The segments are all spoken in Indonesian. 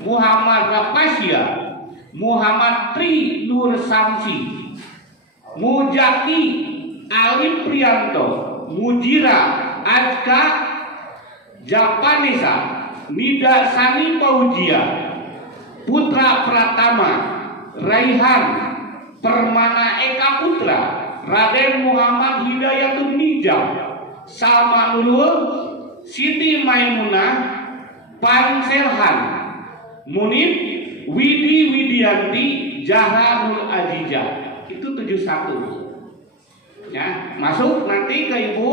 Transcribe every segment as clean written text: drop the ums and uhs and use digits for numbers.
Muhammad Rapasya, Muhammad Tri Nur Samsi, Mujaki Ali Prianto, Mujira Ajka Japanesa, Nida Sani Paujia, Putra Pratama, Raihan Permana Eka Putra, Raden Muhammad Hidayatun Nijam, Salma Nurul, Siti Maimunah, Panselhan, Munib, Widi Widianti, Zahra Nur Azizah. Itu 71. Ya, masuk nanti ke ibu,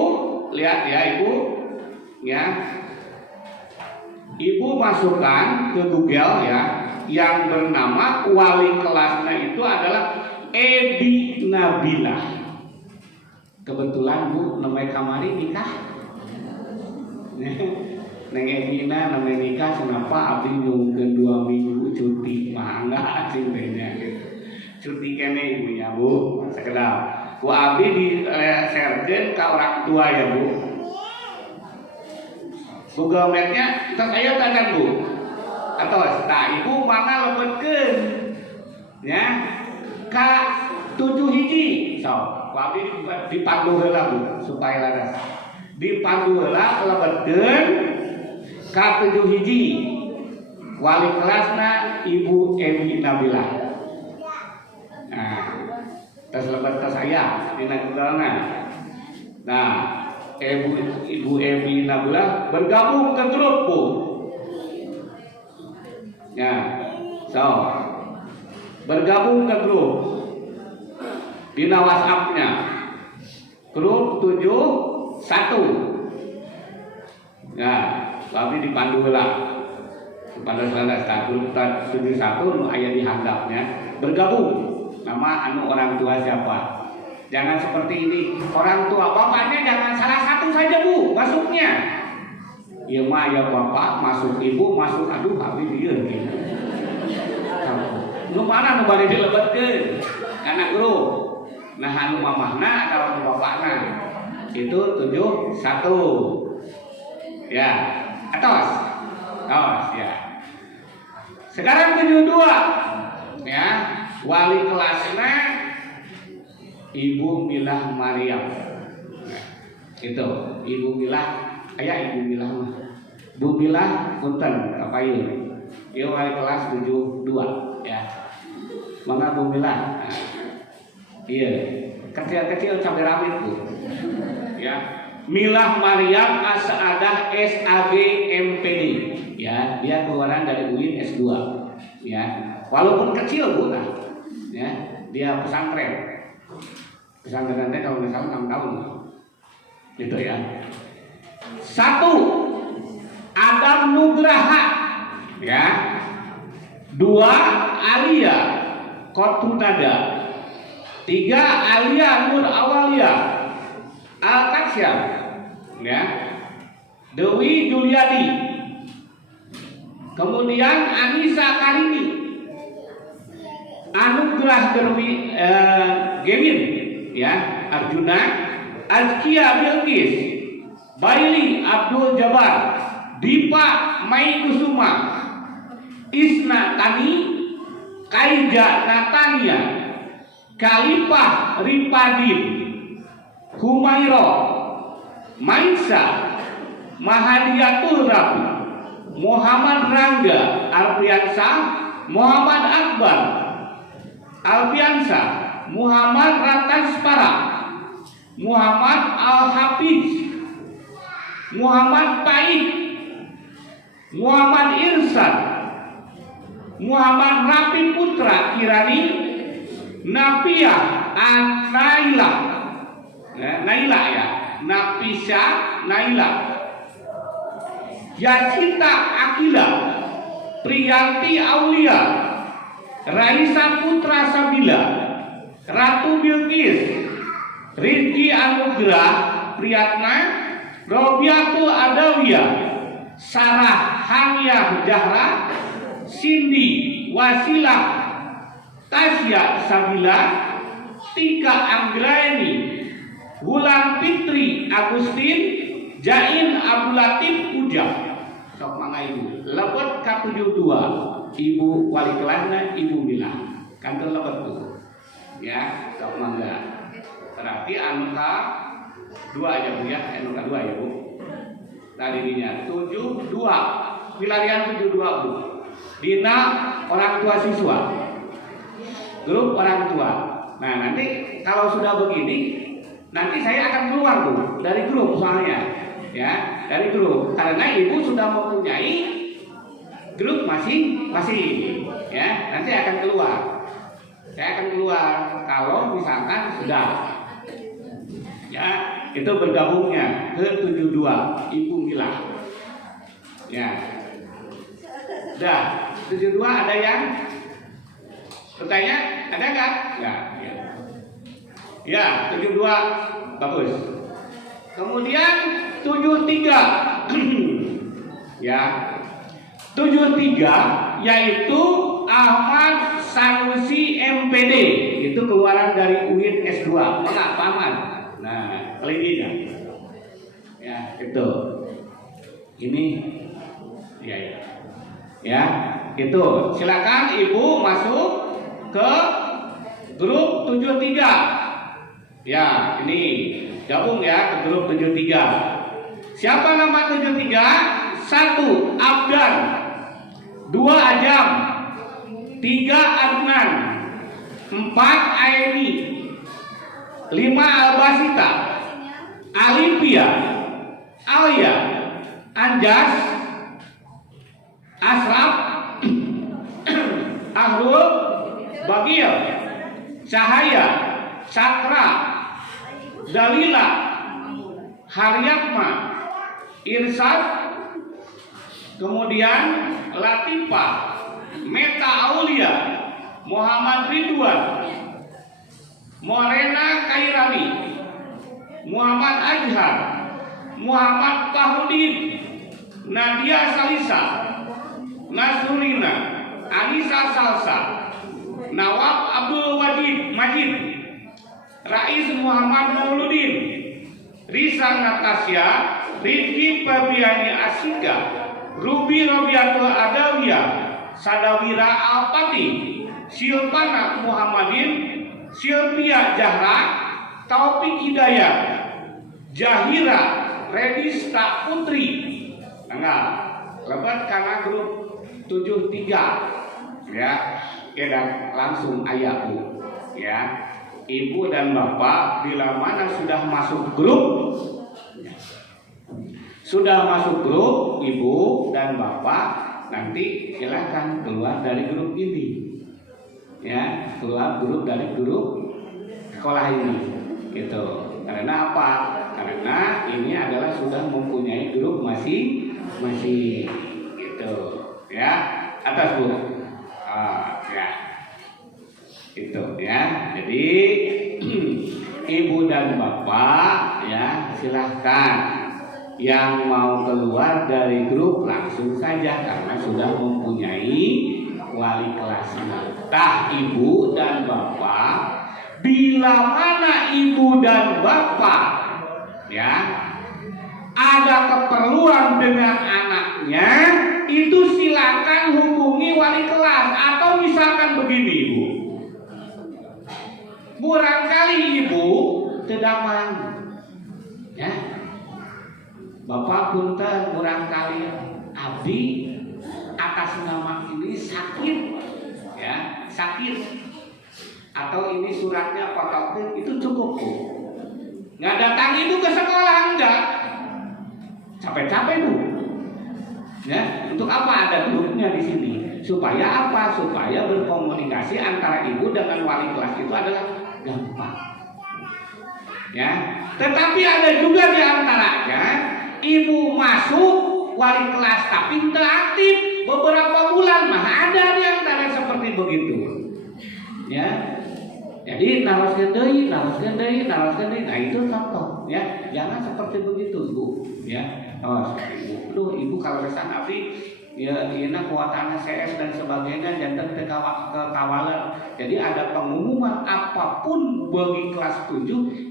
lihat ya ibu, ya. Ibu masukkan ke Google ya, yang bernama wali kelasnya itu adalah Ebi Nabila. Kebetulan Bu namanya kamari nikah. Neng Ebina namanya nikah, kenapa abdi nyungkeun 2 minggu cuti mah enggak cintanya gitu. Cuti kene ibunya Bu, sekedar. Bu abdi diserkeun ka orang tua ya Bu. Google Map-nya tos aya tanda Bu. Atos, tah ibu mana lebetkeun ya ka 7 hiji. So, ku abdi dipandu heula Bu supaya laras. Dipandu heula lebetkeun ka 7 hiji. Wali kelasna Ibu Ebi Nabila. Nah, tos lebet tos aya dina Google-na. Nah, Ibu Ebi Nabila bergabung ke grup Bu. Ya, so bergabung ke grup dina WhatsApp-nya. Grup 71. Ya, tapi dipandu lah. Pada salah grup 71 nu aya di handapnya bergabung. Nama anu orang tua siapa? Jangan seperti ini, orang tua bapaknya jangan salah satu saja Bu masuknya. Iya mah ya bapak masuk ibu masuk, aduh habis dia gitu. Nu mana nu bari dilebetkeun kana grup. Nah anu mamahna atau bapakna itu 71. Ya, atos. Atos ya. Sekarang 72. Ya, wali kelasnya Ibu Milah Maryam. Nah, itu Ibu Milah, Ibu Milah mah. Bu Milah punten kapayun. Ieu wali kelas 72 ya. Mangga Bu Milah. Nah, iya, kecil-kecil cabai rawit Bu. Ya. Milah Maryam As-Saadah SAG MPD. Ya, dia keluaran dari UIN S2. Ya. Walaupun kecil Bu nah. Ya, dia pesantren. Pesantren teh kalau nggak salah 6 tahun. Gitu ya. 1. Adam Nugraha. Ya. 2. Alia Kotunada. 3. Alia Nur Awalia Al-Kasyam. Ya. Dewi Juliadi. Kemudian Anissa Karini. Anugrah Gewin ya, Arjuna, Azkia Bilqis, Baili Abdul Jabbar, Dipa Mai Kusuma, Isna Tani, Kaija Natania, Kalipah Ripadin, Humairo, Maisa, Mahadiatul Rabi, Muhammad Rangga Alfiansa, Muhammad Akbar Alfiansa, Muhammad Rataspara, Muhammad Al-Hafiz, Muhammad Paid, Muhammad Irsan, Muhammad Rafi Putra Kirani, Nafia Naila, Naila ya, Nafisa Naila, Yasinta Akila, Priyanti Aulia, Raisa Putra Sabila, Ratu Bilqis, Rizki Anugrah Priyatna, Robiatul Adawiyah, Sarah Hamiyah Jahra, Cindy Wasilah, Tasya Sabila, Tika Anggraini, Wulan Fitri Agustin, Jain Abdul Latif Puja. sok mangga ibu lebet ka 72 ibu wali kelasna ibu bilang kantor lebet tuh ya sok mangga berarti anu ka 2 aja bu ya anu ka 2 ya bu tadinya 72 pilarian 72 bu dina orang tua siswa grup orang tua. Nah nanti kalau sudah begini nanti saya akan keluar bu dari grup soalnya ya dari grup karena ibu sudah mempunyai grup masing-masing ya nanti akan keluar saya akan keluar kalau misalkan sudah ya itu bergabungnya ke 72 ibu Mila ya udah 72 ada yang bertanya ada nggak ya 72 bagus kemudian 73 ya 73 yaitu Ahmad Sanusi MPD itu keluaran dari UIN S2 enggak paman nah kelingginya ya itu ini ya itu silakan ibu masuk ke grup 73 ya ini gabung ya ke grup 73 siapa nama 73 1 Abdan 2 Ajam 3 Adnan 4 Airi 5 Albasita Alipia Alia Anjas Asraf Ahrul Bagil Cahaya Cakra Dalila Haryatma Irsad kemudian Latifah Meta Aulia Muhammad Ridwan Morena Kairani Muhammad Ajhar Muhammad Fahrudin Nadia Salisa Nasrulina Anissa Salsa Nawab Abdul Majid Rais Muhammad Mauludin Risa Natasya Rizky Fabiani Asika Ruby Robiatul Adawiyah Sadawira Alpati Silvana Muhammadin Silvia Jahra Taufik Hidayat Jahira Redista Putri enggak lebat karena grup 73 ya dan langsung ayah bu ya ibu dan bapak bila mana sudah masuk grup ibu dan bapak nanti silakan keluar dari grup ini ya keluar dari grup sekolah ini gitu karena apa karena ini adalah sudah mempunyai grup masing-masing gitu ya atas bu ya itu ya jadi ibu dan bapak ya silahkan yang mau keluar dari grup langsung saja karena sudah mempunyai wali kelasnya. Tah ibu dan bapak bila mana ibu dan bapak ya ada keperluan dengan anaknya itu silakan hubungi wali kelas atau misalkan begini ibu barangkali ibu tedaman ya bapak punten barangkali abdi atas nama ini sakit ya sakit atau ini suratnya fotokopi itu cukup bu nggak datang ibu ke sekolah enggak capek-capek bu ya untuk apa ada grupnya di sini supaya apa supaya berkomunikasi antara ibu dengan wali kelas itu adalah gampang ya tetapi ada juga di antaranya ibu masuk wali kelas tapi tidak aktif beberapa bulan mah ada di antara seperti begitu ya jadi naroskeun deui nah itu contoh ya jangan seperti begitu bu ya ibu kalau kesan abdi ya ina kuatannya CS dan sebagainya jantan kekawalan jadi ada pengumuman apapun bagi kelas 7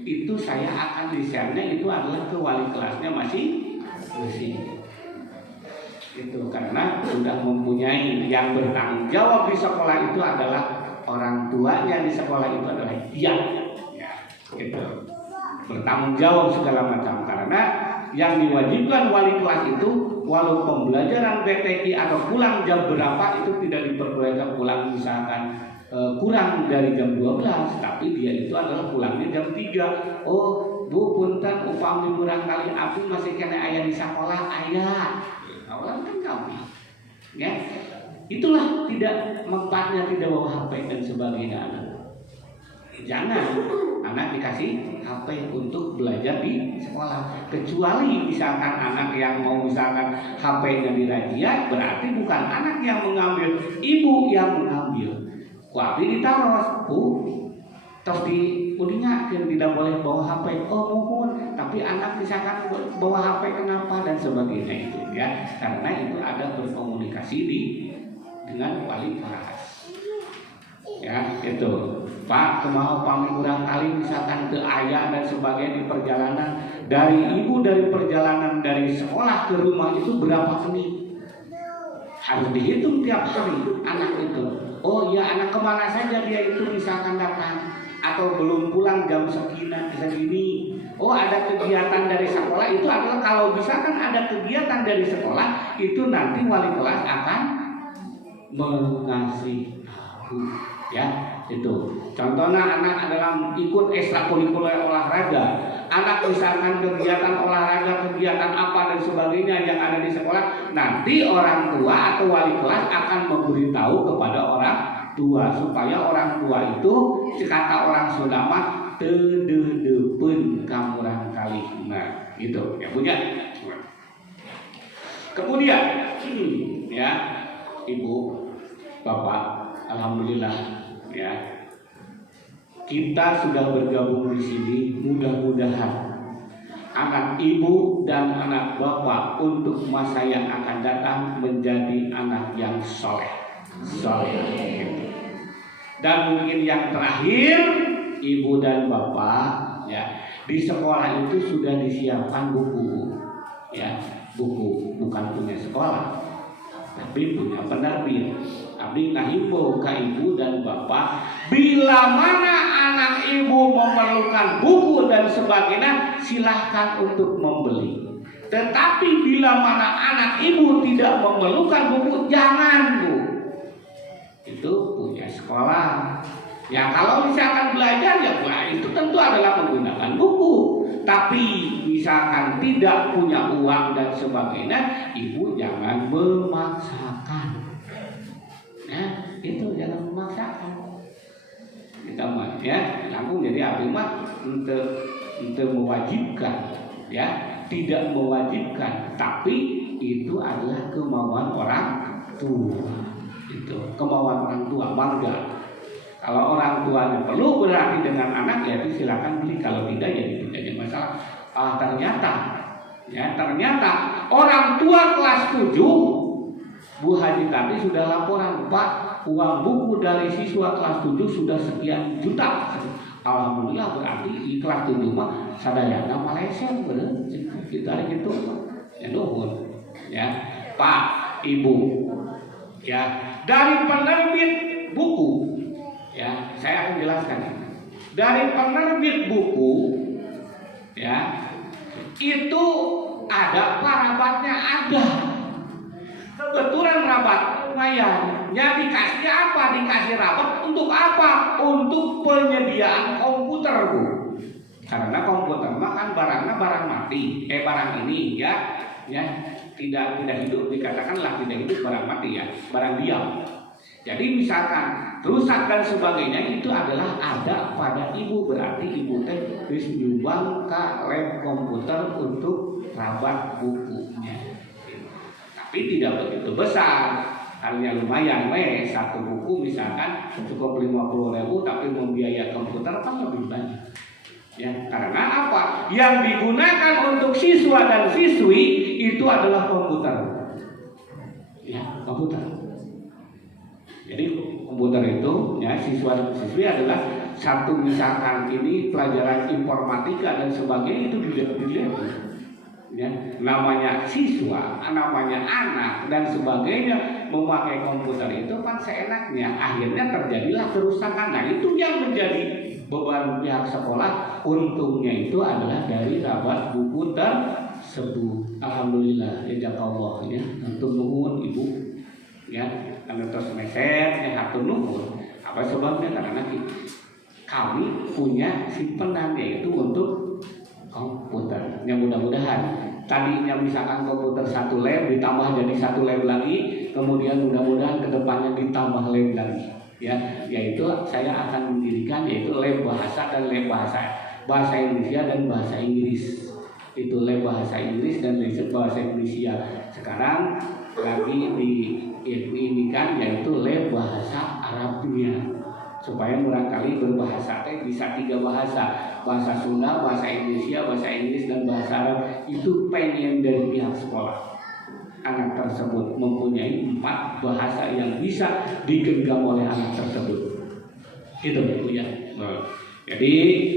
itu saya akan di-share-nya itu adalah ke wali kelasnya masing-masing Itu karena sudah mempunyai yang bertanggung jawab di sekolah itu adalah orang tuanya, di sekolah itu adalah dia, ya, gitu. Bertanggung jawab segala macam, karena yang diwajibkan wali kelas itu walau pembelajaran PTQ atau pulang jam berapa itu tidak diperbolehkan pulang misalkan kurang dari jam 12, tapi dia itu adalah pulangnya jam 3. Oh bu punten upami barangkali abdi masih kena ayah di sekolah ayah. Orang kan kami, ya itulah tidak manfaatnya tidak bawa HP dan sebagainya anak. Jangan anak dikasih HP untuk belajar di sekolah, kecuali misalkan anak yang mau misalkan HP-nya dirazia, berarti bukan anak yang mengambil, ibu yang mengambil. Wabi ditaruh, terus diingatkan tidak boleh bawa HP. Oh mohon, tapi anak misalkan bawa HP kenapa dan sebagainya itu ya, karena itu ada berkomunikasi dengan wali kelas. Ya itu Pak kemau pami kurang kali misalkan ke ayah dan sebagainya di perjalanan dari ibu, dari perjalanan dari sekolah ke rumah itu berapa menit harus dihitung tiap hari anak itu. Oh iya anak kemana saja dia itu misalkan datang atau belum pulang jam segini. Oh ada kegiatan dari sekolah, itu adalah kalau misalkan ada kegiatan dari sekolah itu nanti wali kelas akan mengasih tahu. Ya, itu. Contohnya anak adalah ikut ekstrakurikuler olahraga. Anak misalkan kegiatan olahraga, kegiatan apa dan sebagainya yang ada di sekolah, nanti orang tua atau wali kelas akan memberitahu kepada orang tua supaya orang tua itu kata orang Sunda mah tededepen kamurang kali. Nah, gitu ya punya. Kemudian ya, Ibu, Bapak, alhamdulillah ya, kita sudah bergabung di sini. Mudah-mudahan anak ibu dan anak bapak untuk masa yang akan datang menjadi anak yang soleh. Dan mungkin yang terakhir, ibu dan bapak ya, di sekolah itu sudah disiapkan buku, ya, buku bukan punya sekolah, tapi punya penerbit. Abdi ngahimbau ke ibu dan bapak, bila mana anak ibu memerlukan buku dan sebagainya, silahkan untuk membeli. Tetapi bila mana anak ibu tidak memerlukan buku, jangan bu. Itu punya sekolah. Ya kalau misalkan belajar ya itu tentu adalah menggunakan buku. Tapi misalkan tidak punya uang dan sebagainya, ibu jangan memaksakan. Ya, itu jangan memaksakan. Kita mah ya, langsung jadi abdi mah untuk mewajibkan, ya, tidak mewajibkan, tapi itu adalah kemauan orang tua. Itu kemauan orang tua, bangga. Kalau orang tuanya perlu berarti dengan anak ya itu silakan beli, kalau tidak ya tidak ada masalah. Ternyata orang tua kelas 7 Bu Haji tadi sudah laporan, Pak, uang buku dari siswa kelas 7 sudah sekian juta. Alhamdulillah, berarti di kelas 7 mah sadayana Malaysia bener. Kita gitu. Ya nuhun. Ya, Pak, Ibu. Ya, dari penerbit buku, ya, saya akan jelaskan. Dari penerbit buku, ya, itu ada parabatnya ada. Kebetulan rabat lumayan. Ya dikasih apa? Dikasih rabat untuk apa? Untuk penyediaan komputer bu. Karena komputer mah kan barangnya barang mati. Barang ini ya tidak hidup, dikatakanlah tidak hidup barang mati ya, barang diam. Jadi misalkan rusak dan sebagainya itu adalah ada pada ibu, berarti ibu teh harus nyumbang ke lab komputer untuk rabat bukunya. Tapi tidak begitu besar, hanya lumayan satu buku misalkan cukup 50.000, tapi membiayai komputer kan lebih banyak. Ya, karena apa? Yang digunakan untuk siswa dan siswi itu adalah komputer. Ya, komputer. Jadi komputer itu ya siswa dan siswi adalah satu misalkan ini pelajaran informatika dan sebagainya itu dilihat. ya, namanya siswa, namanya anak dan sebagainya memakai komputer itu kan seenaknya, akhirnya terjadilah kerusakan. Nah itu yang menjadi beban pihak sekolah. Untungnya itu adalah dari rabat buku tersebut. Alhamdulillah, jazakallah ya, antum nuhun ibu ya, anu tos meser ya, hatur nuhun. Apa sebabnya? Karena kami punya simpenan yaitu untuk komputer. Yang mudah-mudahan tadinya misalkan komputer 1 lab ditambah jadi 1 lab lagi, kemudian mudah-mudahan kedepannya ditambah lab lagi ya, yaitu saya akan mendirikan yaitu lab bahasa dan lab bahasa Indonesia dan bahasa Inggris. Itu lab bahasa Inggris dan lab bahasa Indonesia. Sekarang lagi diinikan yaitu lab bahasa Arabnya, supaya barangkali berbahasa bisa 3 bahasa, bahasa Sunda, bahasa Indonesia, bahasa Inggris dan bahasa Arab. Itu pengen dari pihak sekolah, anak tersebut mempunyai 4 bahasa yang bisa digenggam oleh anak tersebut. Itu ya. Jadi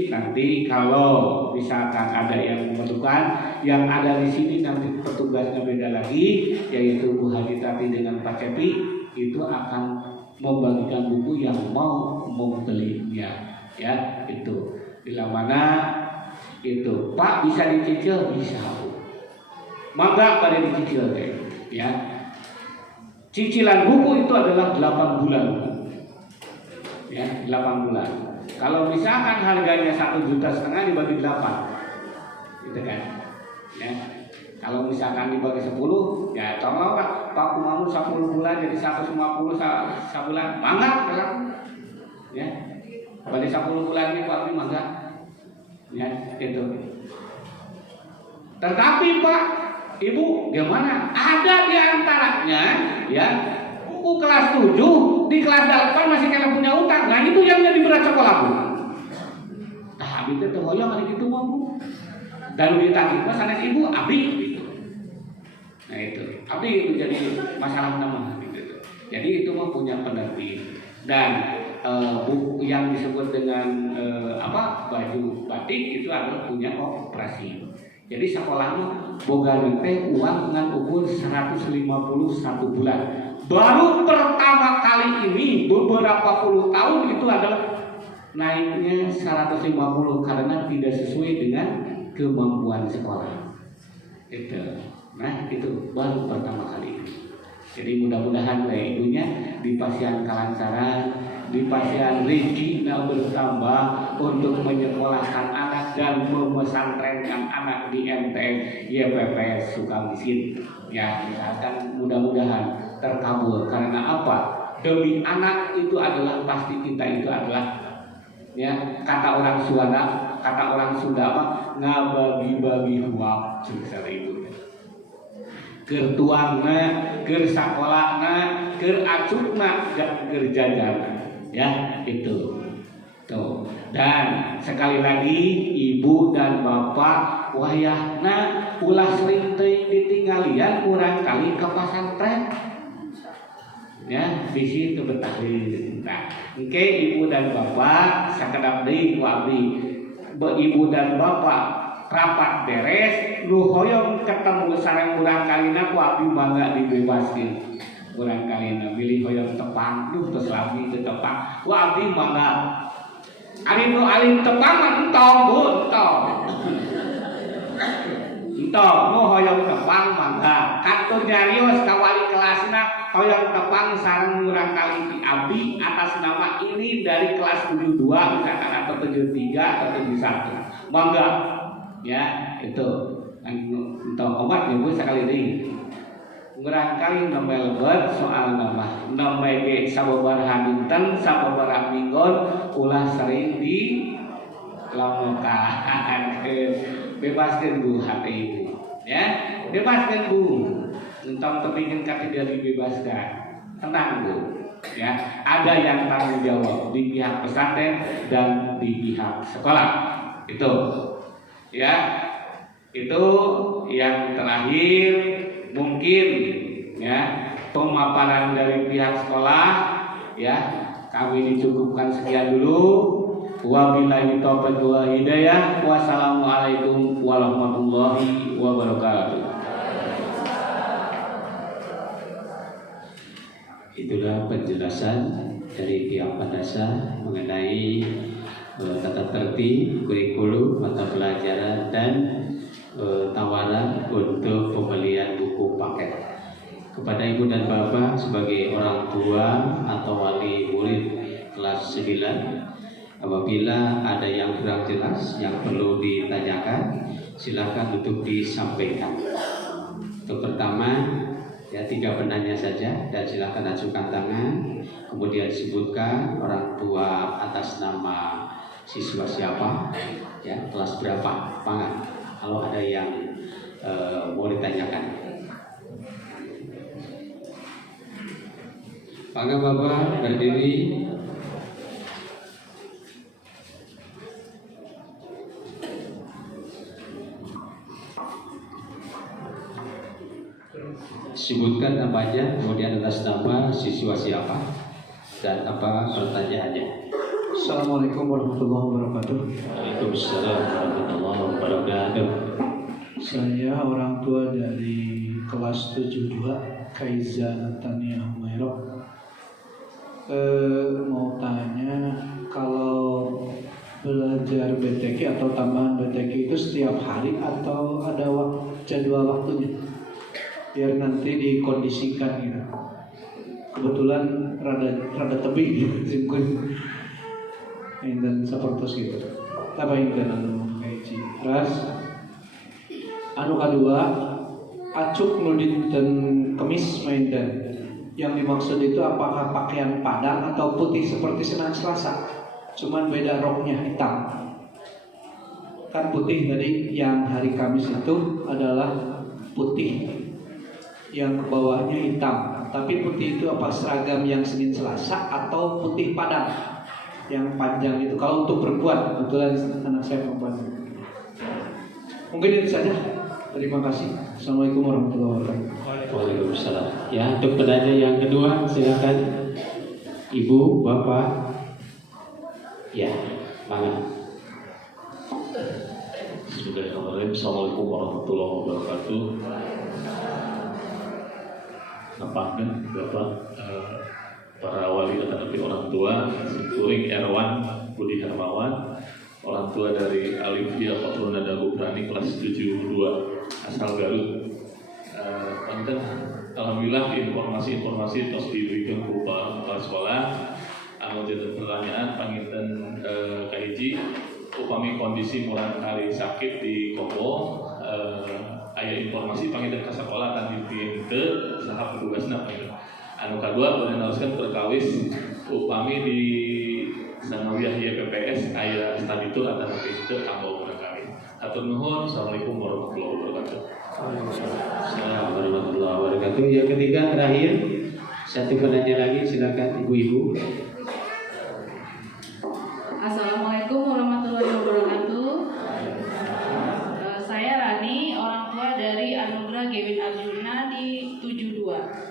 nanti kalau misalkan ada yang memerlukan, yang ada di sini nanti petugasnya beda lagi, yaitu Bu Haji Tati dengan Pak Cepi itu akan membagikan buku yang mau membelinya ya. Itu bila mana itu Pak bisa dicicil, bisa maka pada dicicil ya. Cicilan buku itu adalah 8 bulan ya, 8 bulan. Kalau misalkan harganya 1,5 juta dibagi 8 gitu kan ya. Kalau misalkan dibagi 10 ya tolong Pak kumamu 10 bulan jadi 150 sebulan mangga ya. Bagi 10 bulan ini Pak mangga ya itu. Tetapi Pak Ibu gimana? Ada di antaranya ya buku kelas 7 di kelas 8 masih kena punya utang. Nah itu yang jadi berat sekolah Bu. Nah itu terhoyong hari itu Bu. Dan ditagih mas anak ibu abdi gitu. Nah itu abdi menjadi masalah nama gitu. Jadi itu mah punya penerbit dan buku yang disebut dengan baju batik itu adalah punya operasi. Jadi sekolahnya boga nete uang dengan ukur 151 bulan. Baru pertama kali ini beberapa puluh tahun itu adalah naiknya 150 karena tidak sesuai dengan kemampuan sekolah. Itu. Nah itu baru pertama kali ini. Jadi mudah-mudahan ibunya di Pasian Kalansaran, di Pasian rezeki bertambah untuk menyekolahkan anak dan memesantrenkan anak di MTN YPPS Sukamiskin. Ya, misalkan mudah-mudahan terkabul. Karena apa? Demi anak itu adalah pasti kita itu adalah ya kata orang Sunda apa? Ngabagi-bagi waktu ibu. Keur tuangna, keur sakolahna, keur acukna, keur jajana. Ya, itu. Tuh. Dan sekali lagi ibu dan bapak wayahna ulah sering ditinggalian kurang kali ke pesantren. Ya, bisi itu betahin. Nah, oke ibu dan bapak sakedap deui ku abdi. Ibu dan bapak rapat beres nu hoyong ketemu sareng urang kalina ku abdi mangga dibebaskeun. Urang kalina milih hoyong tepang duh tos lami teu tepang. Ku abdi mangga. Ari nu alim tepang mah entong Bu, entong. Entong nu hoyong tepang mangga. Katur nyarios ka wali kelasna hoyong tepang sareng urang kali di abdi atas nama ini dari kelas 72 misalkan atau 73 atau 71. Mangga. Ya itu untuk obat ibu sekali ini barangkali nama lebat soal nama ge sababaraha dinten sababaraha minggon ulah sering di lamukan bebaskan Bu hati ibu ya bebaskan Bu entong kepingin kaki dibebaskan tenang Bu ya ada yang tanggung jawab di pihak pesantren dan di pihak sekolah itu. Ya, itu yang terakhir mungkin ya pemaparan dari pihak sekolah ya kami dicukupkan sekian dulu. Wabillahi taufiq wal hidayah. Wassalamualaikum warahmatullahi wabarakatuh. Itulah penjelasan dari pihak madrasah mengenai tata tertib, kurikulum, mata pelajaran dan tawaran untuk pembelian buku paket. Kepada ibu dan bapak sebagai orang tua atau wali murid kelas 9, apabila ada yang kurang jelas yang perlu ditanyakan, silakan untuk disampaikan. Untuk pertama, ya 3 penanya saja dan silakan ajukan tangan, kemudian sebutkan orang tua atas nama siswa siapa, ya kelas berapa, pangan kalau ada yang mau ditanyakan. Pangan bapak berdiri. Sebutkan namanya, kemudian atas nama siswa siapa dan apa pertanyaannya. Assalamualaikum warahmatullahi wabarakatuh. Waalaikumsalam warahmatullahi wabarakatuh. Saya orang tua dari kelas 72 Kaiza Natania Humairah. Mau tanya, kalau belajar BTQ atau tambahan BTQ itu setiap hari atau ada jadwal waktunya? Biar nanti dikondisikan gitu. Kebetulan rada tebing gitu, dan seperti gitu. Apa yang anu kaiji. Terus anu kedua, acuk nudit dan kemis mainten. Yang dimaksud itu apakah pakaian padang atau putih seperti Senin Selasa? Cuman beda roknya hitam. Kan putih tadi, yang hari Kamis itu adalah putih, yang bawahnya hitam. Tapi putih itu apa seragam yang Senin Selasa atau putih padang yang panjang itu? Kalau untuk perempuan, kebetulan anak saya perempuan. Mungkin itu saja. Terima kasih. Assalamualaikum warahmatullahi wabarakatuh. Waalaikumsalam. Ya, untuk penanya yang kedua silakan ibu, bapak. Ya, mana? Bismillahirrahmanirrahim. Assalamualaikum warahmatullahi wabarakatuh. Nampaknya Bapak para wali dan orang tua, Turing Erwan Budi Hermawan, orang tua dari Alifia Fatruna Dagubrani kelas 72 asal Garut. Alhamdulillah informasi terus diberikan berupa kepala sekolah. Anu jadi pertanyaan panginten kaiji upami kondisi mulai hari sakit di Kopo, aya informasi panginten ka sekolah akan dipinter saha petugasna. Anu kadua boleh naruskan perkawis upami di Sanawiyah YPPS aya studi tour atau pinter kanggo perkawis. Atur nuhun. Assalamualaikum warahmatullahi wabarakatuh. Assalamualaikum warahmatullahi wabarakatuh. Yang ketiga terakhir, satu penanya lagi, silakan ibu-ibu. Assalamualaikum warahmatullahi wabarakatuh. Saya Rani, orang tua dari Anugrah Gewin Arjuna di 72.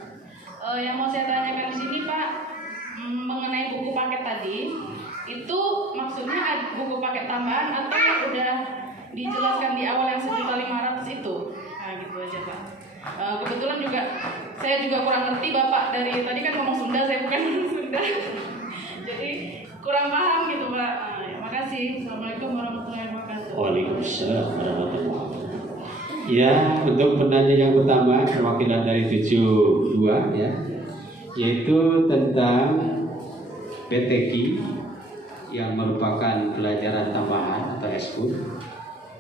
Yang mau saya tanyakan di sini Pak, mengenai buku paket tadi, itu maksudnya buku paket tambahan atau yang udah dijelaskan di awal yang 1.500 itu? Nah gitu aja Pak. Kebetulan juga saya juga kurang ngerti Bapak dari tadi kan ngomong Sunda, saya bukan orang Sunda. Jadi kurang paham gitu Pak. Makasih. Assalamualaikum warahmatullahi wabarakatuh. Waalaikumsalam warahmatullahi wabarakatuh. Ya, untuk penanya yang pertama perwakilan dari 72 ya, yaitu tentang PTQ yang merupakan pelajaran tambahan atau eskul.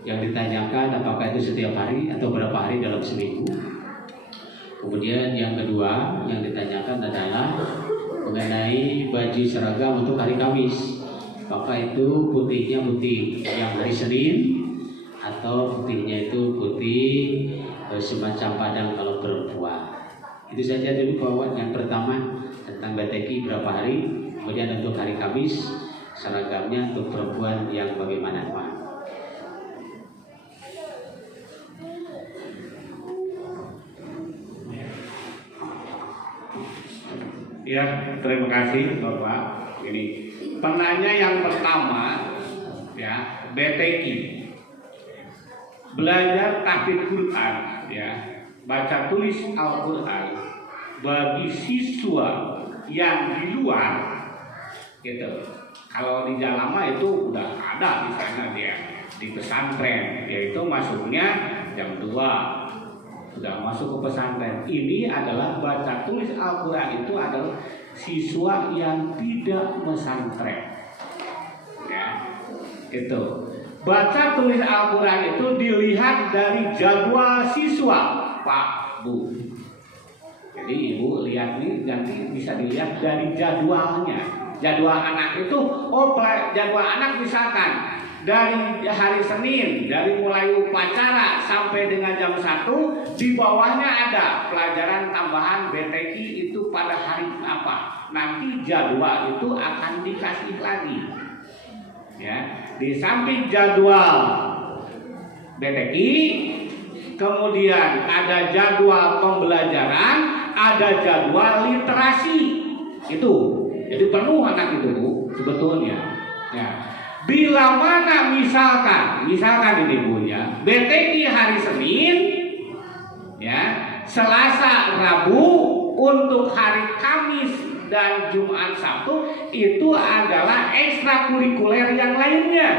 Yang ditanyakan apakah itu setiap hari atau berapa hari dalam seminggu. Kemudian yang kedua yang ditanyakan adalah mengenai baju seragam untuk hari Kamis. Apakah itu putihnya putih yang hari Senin atau putihnya itu putih semacam padang kalau perempuan. Itu saja dulu Pak. Yang pertama tentang BTQ berapa hari. Kemudian untuk hari Kamis seragamnya untuk perempuan yang bagaimana Pak? Ya, terima kasih Bapak. Ini penanya yang pertama, ya, BTQ, belajar tahfidz Quran, ya, baca tulis Al-Quran bagi siswa yang di luar, gitu. Kalau di Jalama itu udah ada di sana dia di pesantren, yaitu masuknya jam 2 sudah masuk ke pesantren. Ini adalah baca tulis Al-Quran itu adalah siswa yang tidak pesantren, ya, gitu. Baca tulis Al-Quran itu dilihat dari jadwal siswa, Pak, Bu. Jadi ibu lihat nih, nanti bisa dilihat dari jadwalnya. Jadwal anak itu, jadwal anak misalkan dari hari Senin, dari mulai upacara sampai dengan jam 1, di bawahnya ada pelajaran tambahan BTQ itu pada hari apa. Nanti jadwal itu akan dikasih lagi, ya. Di samping jadwal BTQ, kemudian ada jadwal pembelajaran, ada jadwal literasi itu. Jadi penuh anak itu, Bu, sebetulnya. Ya. Bila mana misalkan ini punya BTQ hari Senin, ya, Selasa, Rabu, untuk hari Kamis dan Jumat, Sabtu itu adalah ekstrakurikuler yang lainnya.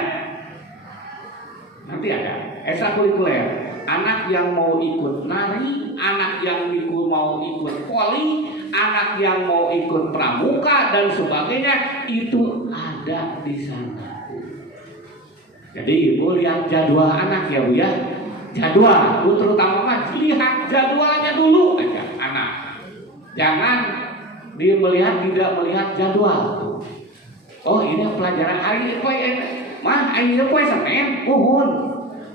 Nanti ada ekstrakurikuler. Anak yang mau ikut nari, anak yang mau ikut voli, anak yang mau ikut pramuka dan sebagainya, itu ada di sana. Jadi ibu lihat jadwal anak ya, Bu, ya. Jadwal, Bu, terutama lihat jadwalnya dulu aja anak. Jangan dia tidak melihat jadwal. Oh, ini pelajaran hari ini Senin, uhun.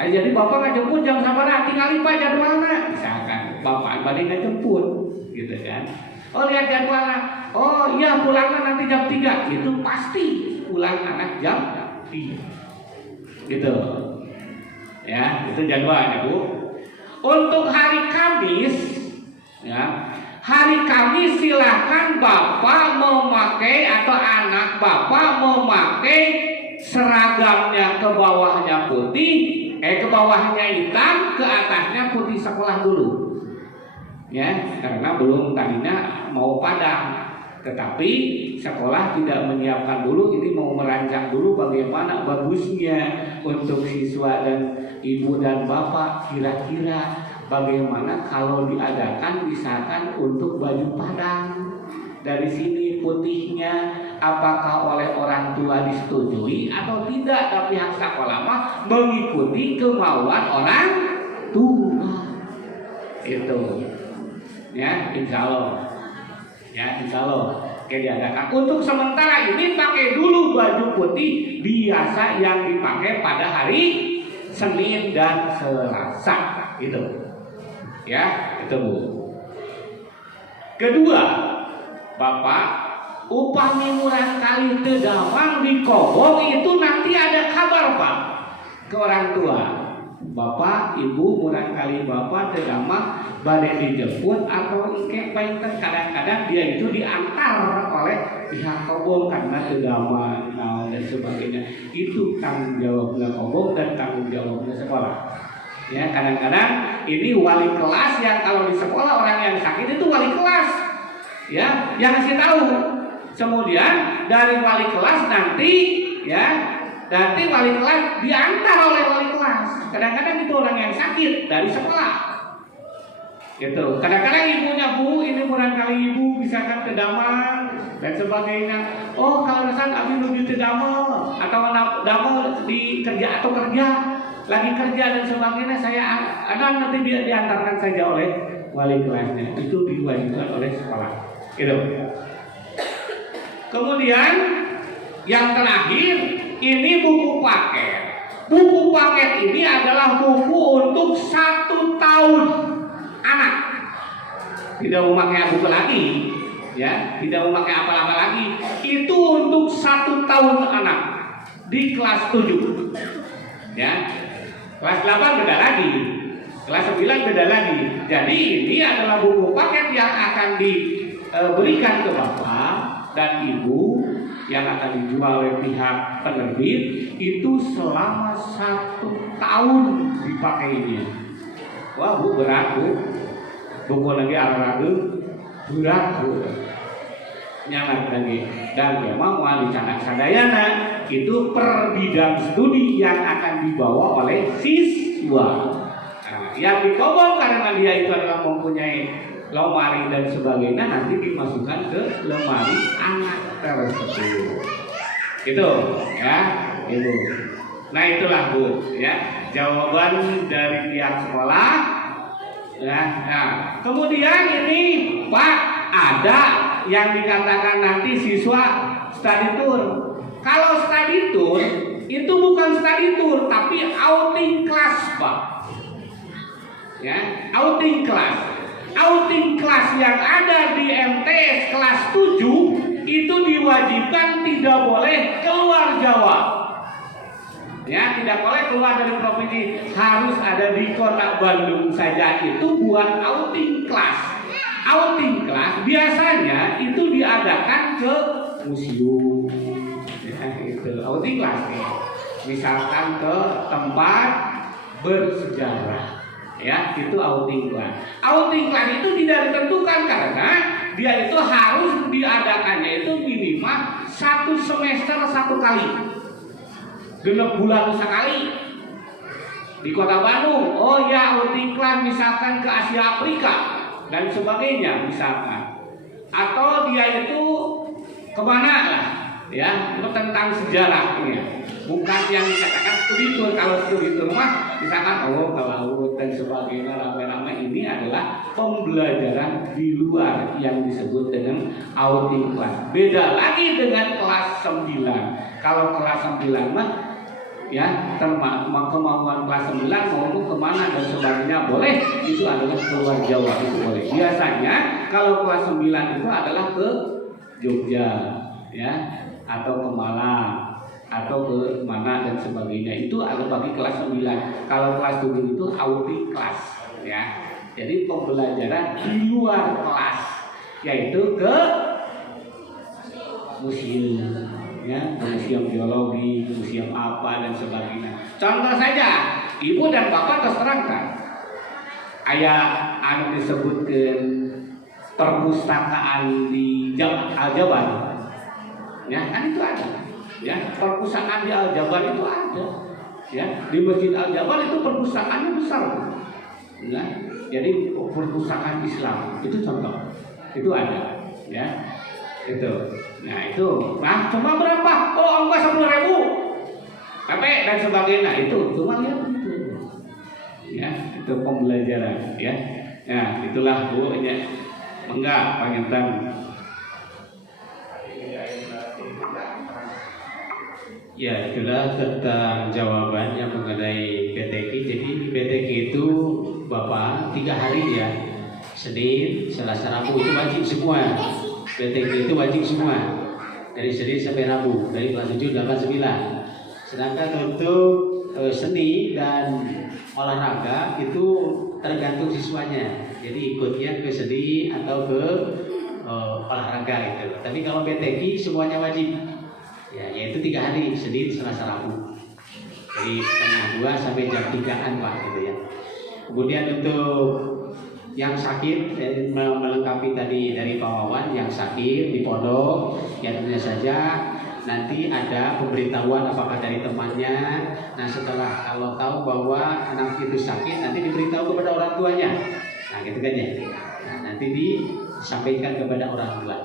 Jadi bapak nggak jemput jam sabaraha, tinggal lipat jadwalnya. Misalkan bapak balik nggak jemput, gitu kan? Oh, lihat jadwalnya. Oh iya, pulangnya nanti jam 3. Itu pasti pulang anak jam 3. Gitu. Ya, itu jadwalnya, Bu. Untuk hari Kamis, ya, hari Kamis silahkan bapak memakai atau anak bapak memakai seragamnya ke bawahnya putih, ke bawahnya hitam, ke atasnya putih sekolah dulu. Ya, karena belum tadinya mau padang, tetapi sekolah tidak menyiapkan dulu, ini mau merancang dulu bagaimana bagusnya untuk siswa dan ibu dan bapak, kira-kira bagaimana kalau diadakan misalkan untuk baju padang. Dari sini putihnya apakah oleh orang tua disetujui atau tidak, tapi pihak sekolah mah mengikuti kemauan orang tua. Itu. Ya, insya Allah. Ya, insya Allah. Oke, diadakan. Untuk sementara ini pakai dulu baju putih biasa yang dipakai pada hari Senin dan Selasa. Itu. Ya, itu, Bu. Kedua, Bapak, upami murah kali tedamang di kobong itu nanti ada kabar, Pak, ke orang tua. Bapak, Ibu, murah kali Bapak tedamang badai dijemput atau kayak kadang-kadang dia itu diantar oleh pihak kobong karena tedamang dan sebagainya. Itu tanggung jawabnya kobong dan tanggung jawabnya sekolah. Ya, kadang-kadang ini wali kelas yang kalau di sekolah orang yang sakit itu wali kelas. Ya, yang kasih tahu. Kemudian dari wali kelas nanti wali kelas diantar oleh wali kelas. Kadang-kadang itu orang yang sakit dari sekolah. Gitu. Kadang-kadang ibunya, Bu, ini barangkali ibu misalkan ke Damang dan sebagainya. Oh, kalau misalkan abi menuju ke Damang atau Damang di kerja atau kerja dan sebagainya, saya nanti dia diantarkan saja oleh wali kelasnya. Itu diwajibkan oleh sekolah. Gitu. Kemudian yang terakhir ini buku paket. Buku paket ini adalah buku untuk 1 tahun anak. Tidak memakai buku lagi, ya, tidak memakai apa-apa lagi. Itu untuk 1 tahun anak di kelas 7. Ya. Kelas 8 beda lagi. Kelas 9 beda lagi. Jadi ini adalah buku paket yang akan diberikan ke Bapak dan ibu yang akan dijual oleh pihak penerbit itu selama 1 tahun dipakainya. Wah bu, berat bu, buku lagi olahraga berat bu, nyaman lagi. Dan memang wali canak sadayana itu per bidang studi yang akan dibawa oleh siswa. Nah, yang dikobol karena dia itu adalah mempunyai lemari dan sebagainya, nanti dimasukkan ke lemari anak tersebut. Itu ya, itu. Nah itulah bu, ya jawaban dari pihak sekolah. Ya, nah, kemudian ini Pak, ada yang dikatakan nanti siswa study tour. Kalau study tour itu bukan study tour, tapi outing class Pak. Ya, outing class. Outing kelas yang ada di MTS kelas 7 itu diwajibkan tidak boleh keluar Jawa. Ya, tidak boleh keluar dari provinsi, harus ada di kota Bandung saja. Itu buat outing kelas. Outing kelas biasanya itu diadakan ke museum. Ya, itu outing kelas nih. Misalkan ke tempat bersejarah. Ya, itu outing class. Outing class itu tidak ditentukan karena dia itu harus diadakannya itu minimal 1 semester 1 kali, 6 bulan sekali di kota Bandung. Oh ya, outing class misalkan ke Asia Afrika dan sebagainya misalkan, atau dia itu kemana lah ya, itu tentang sejarahnya, bukan yang dikatakan studi tour. Kalau studi tour mah misalkan ke laut dan sebagainya rame-rame, ini adalah pembelajaran di luar yang disebut dengan outing class. Beda lagi dengan kelas 9. Kalau kelas 9 mah ya kemauan kelas 9 mau kemana dan sebagainya boleh, itu adalah keluar Jawa itu boleh. Biasanya kalau kelas 9 itu adalah ke Jogja ya, atau ke Malang, atau ke mana dan sebagainya. Itu ada bagi kelas 9. Kalau kelas 7 itu outing kelas ya. Jadi pembelajaran di luar kelas, yaitu ke museum ya, museum biologi, museum apa dan sebagainya. Contoh saja, ibu dan bapak terus terangkan. Ayah anu disebutkan perpustakaan di Al-Jabar. Ya, kan itu ada. Ya, perpustakaan di Al-Jabar itu ada. Ya, di Masjid Al-Jabar itu perpustakaannya besar. Ya, jadi perpustakaan Islam itu contoh. Itu ada, ya. Itu. Nah, itu. Nah, cuma berapa? Oh, ongkos 10.000. KP dan sebagainya itu cuma lihat itu. Ya, itu pembelajaran, ya. Nah, itulah Bu, ya. Enggak, Panginten. Ya, itulah tentang jawabannya mengenai BTK. Jadi BTK itu Bapak 3 hari ya, Senin, Selasa, Rabu itu wajib semua. BTK itu wajib semua dari Senin sampai Rabu, dari kelas 7, 8, 9. Sedangkan untuk seni dan olahraga itu tergantung siswanya. Jadi ikutnya ke seni atau ke olahraga gitu. Tapi kalau BTK semuanya wajib. Ya, yaitu 3 hari, Senin, Selasa, Rabu. Dari setengah 2 sampai jam 3-an Pak gitu ya. Kemudian untuk yang sakit, melengkapi tadi dari Pak Wawan, yang sakit di pondok, ya tentunya saja nanti ada pemberitahuan apakah dari temannya. Nah setelah kalau tahu bahwa anak itu sakit, nanti diberitahu kepada orang tuanya. Nah gitu kan ya. Nah, nanti disampaikan kepada orang tua.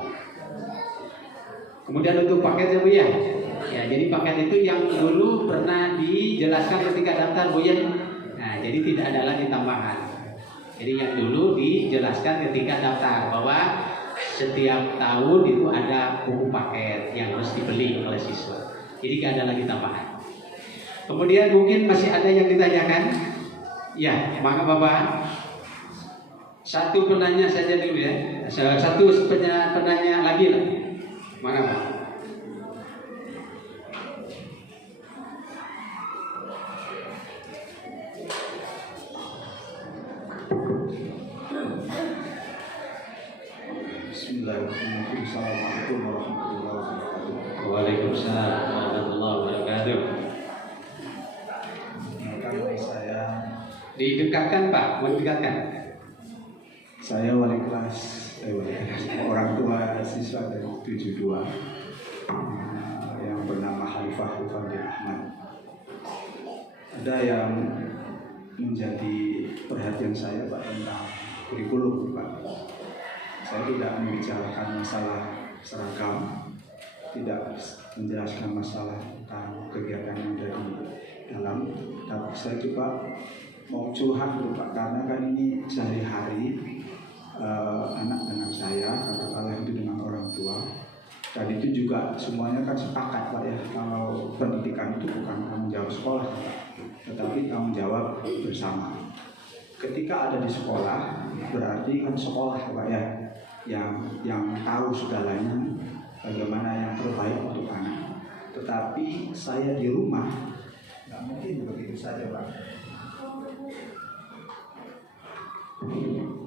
Kemudian untuk paket ya Bu ya. Ya, jadi paket itu yang dulu pernah dijelaskan ketika daftar Bu ya. Nah, jadi tidak ada lagi tambahan. Jadi yang dulu dijelaskan ketika daftar bahwa setiap tahun itu ada buku paket yang harus dibeli oleh siswa. Jadi tidak ada lagi tambahan. Kemudian mungkin masih ada yang ditanyakan. Ya, maka Bapak. Satu penanya saja dulu ya. Satu penanya lagi lah. Mana Pak? Bismillahirrahmanirrahim. Assalamualaikum warahmatullahi Waalaikumsalam warahmatullahi wabarakatuh. Nama saya Didekatkan Pak, mau didekatkan. wali kelas, orang tua siswa dari 72 yang bernama Khalifah bin Ahmad. Ada yang menjadi perhatian saya Pak tentang kurikulum Pak. Saya tidak membicarakan masalah seragam, tidak menjelaskan masalah tentang kegiatan yang ada di dalam, tapi saya coba mau curhat dulu Pak, karena kan ini sehari-hari anak dengan saya, katakanlah itu dengan orang tua, dan itu juga semuanya kan sepakat Pak ya, kalau pendidikan itu bukan tanggung jawab sekolah Pak, tetapi tanggung jawab bersama. Ketika ada di sekolah, berarti kan sekolah Pak ya, yang tahu segalanya, bagaimana yang terbaik untuk anak. Tetapi saya di rumah nggak mungkin begitu saja Pak.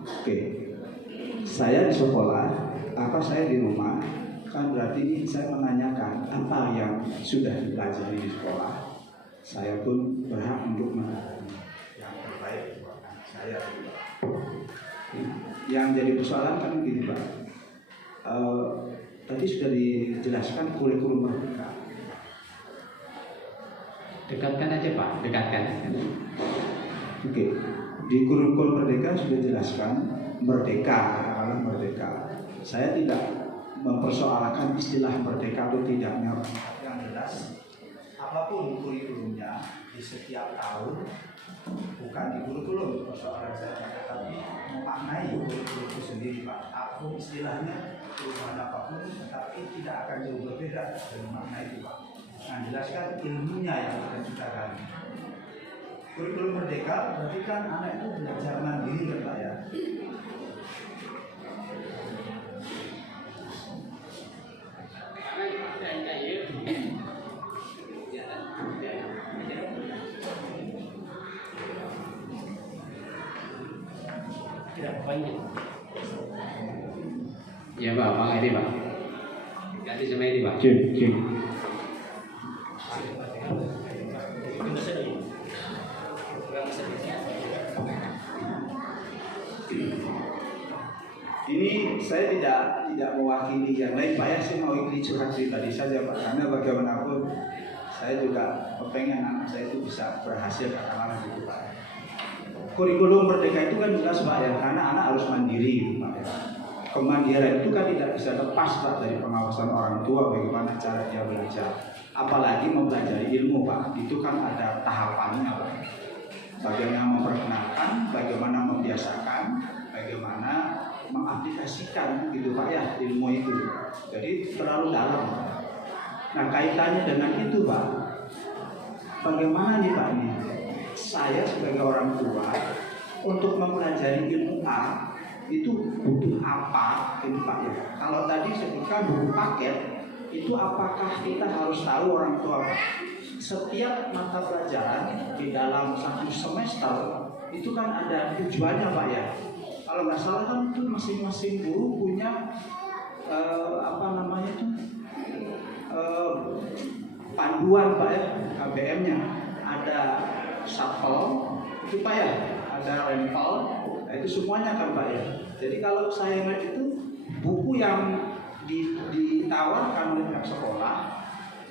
Oke, saya di sekolah, saya di rumah, kan berarti ini saya menanyakan apa yang sudah dipelajari di sekolah. Saya pun berhak untuk mengatakan yang terbaik buat anak saya. Yang jadi persoalan kan begini Pak. Tadi sudah dijelaskan kurikulum merdeka. Dekatkan aja Pak, dekatkan. Oke, di kurikulum merdeka sudah jelaskan merdeka, katakanlah merdeka. Saya tidak mempersoalkan istilah merdeka atau tidaknya. Yang jelas, apapun kurikulumnya di setiap tahun, bukan di kurikulum persoalan saya, tapi memaknai kurikulum itu sendiri Pak. Apapun istilahnya, perubahan apapun, tetapi tidak akan jauh berbeda dengan makna itu Pak. Nah, jelaskan ilmunya yang akan kita gali. Kurikulum merdeka berarti kan anak itu belajar mandiri kan Pak ya. Ya Pak, Pak ini Pak. Ganti sama ini Pak. Ini saya tidak mewakili yang lain Pak ya, saya mau ini curhat pribadi saja Pak, karena bagaimanapun saya juga pengen anak saya itu bisa berhasil katakanlah gitu Pak. Kurikulum merdeka itu kan jelas Pak ya, karena anak harus mandiri gitu Pak ya. Kemandirian itu kan tidak bisa lepas Pak dari pengawasan orang tua, bagaimana cara dia belajar. Apalagi mempelajari ilmu Pak, itu kan ada tahapannya Pak. Bagaimana memperkenalkan, bagaimana membiasakan, bagaimana mengaplikasikan gitu Pak ya ilmu itu. Jadi terlalu dalam. Nah kaitannya dengan itu Pak, bagaimana nih Pak ini? Saya sebagai orang tua untuk mempelajari ilmu A itu butuh apa gitu Pak ya? Kalau tadi sebutkan buku paket, itu apakah kita harus tahu orang tua Pak? Setiap mata pelajaran di dalam satu semester itu kan ada tujuannya Pak ya. Kalau nggak salah kan itu masing-masing guru punya panduan Pak ya, KBM-nya. Ada shuffle itu Pak ya, ada rental, nah, itu semuanya kan Pak ya. Jadi kalau saya ingat itu buku yang ditawarkan oleh pihak sekolah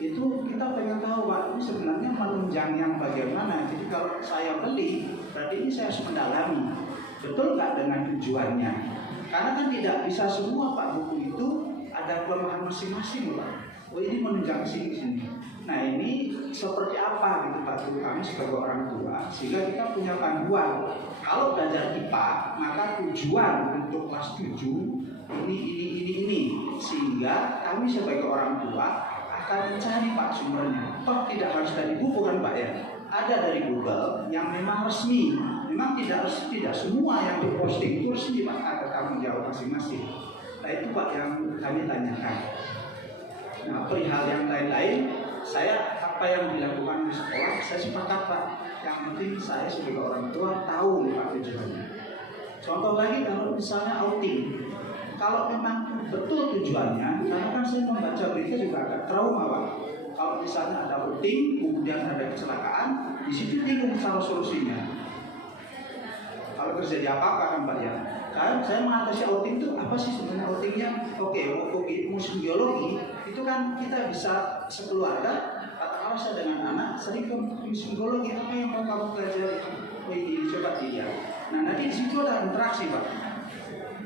itu kita pengen tahu Pak, ini sebenarnya menunjang yang bagaimana. Jadi kalau saya beli, berarti ini saya harus mendalami betul nggak dengan tujuannya. Karena kan tidak bisa semua Pak buku itu ada kelemahan masing-masing Pak. Oh ini menunjang sini. Nah ini seperti apa gitu Pak guru kami sebagai orang tua, sehingga kita punya panduan. Kalau belajar IPA maka tujuan untuk kelas 7 ini, sehingga kami sebagai orang tua akan mencari Pak sumbernya. Toh tidak harus dari buku kan Pak ya, ada dari Google yang memang resmi. Memang tidak semua yang diposting itu resmi Pak, ada tanggung jawab masing-masing. Nah itu Pak yang kami tanyakan. Nah perihal yang lain-lain, saya apa yang dilakukan di sekolah saya sepakat Pak. Yang penting saya sebagai orang tua tahu Pak tujuannya. Contoh lagi kalau misalnya outing, kalau memang betul tujuannya, karena kan saya membaca berita kita juga agak trauma Pak. Kalau misalnya ada outing, kemudian ada kecelakaan, di situ bingung cara solusinya. Kalau terjadi apa-apa kan Pak ya. Saya mengatasi outing itu apa sih sebenarnya outingnya? Oke, musim biologi itu kan kita bisa sekeluarga. Katakanlah saya dengan anak, sering ke musim biologi, apa yang mau kamu pelajari? Oh ini coba dilihat. Nah nanti di situ ada interaksi Pak.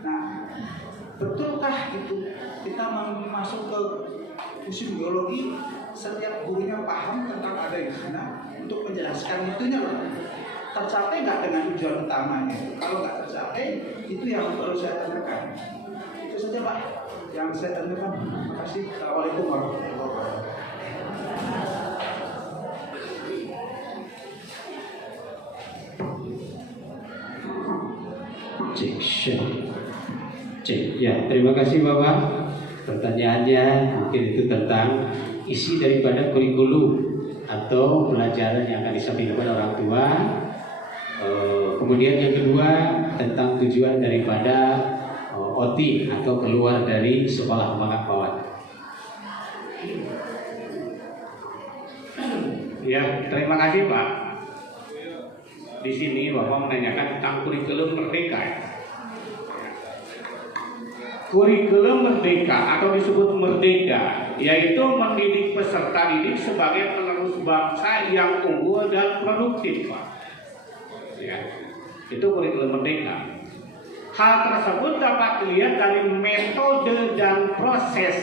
Nah betulkah itu kita masuk ke musim biologi, setiap gurunya paham tentang ada di sana untuk menjelaskan itunya Pak? Tercapai nggak dengan tujuan utamanya? Kalau nggak tercapai, itu yang perlu saya tanyakan. Itu saja Pak yang saya tanyakan. Terima kasih. Assalamualaikum warahmatullahi wabarakatuh. Cek. Ya, terima kasih Bapak. Pertanyaannya mungkin itu tentang isi daripada kurikulum atau pelajaran yang akan disampaikan kepada orang tua. Kemudian yang kedua tentang tujuan daripada OT atau keluar dari sekolah menengah bawah. Ya, terima kasih Pak. Di sini Bapak menanyakan tentang kurikulum merdeka. Kurikulum merdeka atau disebut merdeka, yaitu mendidik peserta didik sebagai penerus bangsa yang unggul dan produktif Pak. Ya, itu kurikulum merdeka. Hal tersebut dapat dilihat dari metode dan proses.